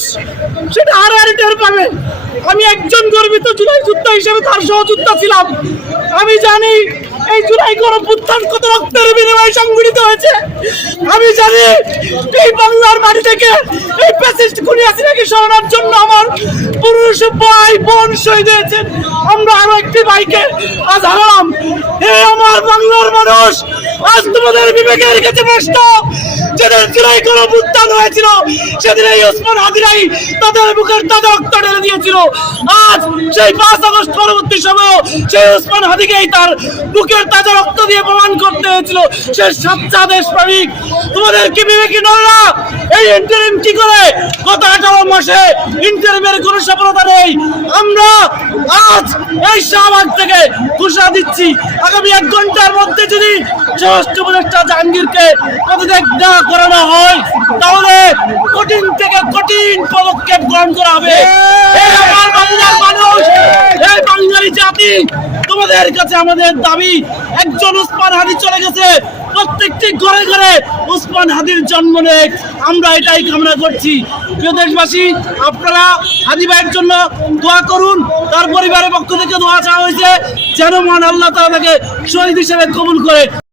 মানুষ সেটা আরো টের পাবে। আমি একজন গর্বিত জুলাই যোদ্ধা হিসেবে তার সহযোদ্ধা ছিলাম। আমি জানি এই জুলাই গণঅভ্যুত্থান কত রক্তের বিনিময়ে সংগঠিত হয়েছে। আমি জানি এই বাংলার মাটি থেকে এই ফ্যাসিস্ট খুনি হাসিনাকে সরানোর জন্য আমার পুরুষ ভাই বোন শহীদ হয়েছেন। আমরা আরো একটি ভাইকে আজ হারালাম। হে আমার বাংলার মানুষ, আজ তোমাদের বিবেকের কাছে প্রশ্ন, যেদিন জুলাই গণঅভ্যুত্থান হয়েছিল সেদিন এই ওসমান হাদিরাই তাদের বুকের তাজা রক্ত ঢেলে দিয়েছিল। আজ সেই 5 আগস্ট পরবর্তী সময় সেই ওসমান হাদিকেই তার বুকের তাজা রক্ত দিয়ে প্রমাণ করতে হয়েছিল সে সচ্চা দেশপ্রেমিক। তোমাদের কি বিবেকে নয় না? এই ইন্টারিম কি করে গত 18 মাসে ইন্টারিমের কোনো সফলতা নেই। আমরা আজ এই শাহবাগ থেকে ঘোষণা দিচ্ছি, আগামী 1 ঘন্টার মধ্যে যদি স্বরাষ্ট্র উপদেষ্টা জাহাঙ্গীরকে পদত্যাগ না করানো হয় তাহলে কঠিন থেকে কঠিন পদক্ষেপ গ্রহণ করা হবে। এই আমার বাংলার মানুষ, এই বাঙালি জাতি, তোমাদের কাছে আমাদের দাবি, একজন ওসমান হাদি চলে গেছে, প্রত্যেকটি ঘরে ঘরে ওসমান হাদির জন্ম নেই। আমরা এটাই কামনা করছি। প্রিয় দেশবাসী, আপনারা হাদি ভাইয়ের জন্য দোয়া করুন। তার পরিবারের পক্ষ থেকে দোয়া চাওয়া হয়েছে যেন মহান আল্লাহ তাআলা তাকে শহীদ হিসেবে কবুল করে।